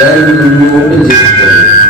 Then we will open this.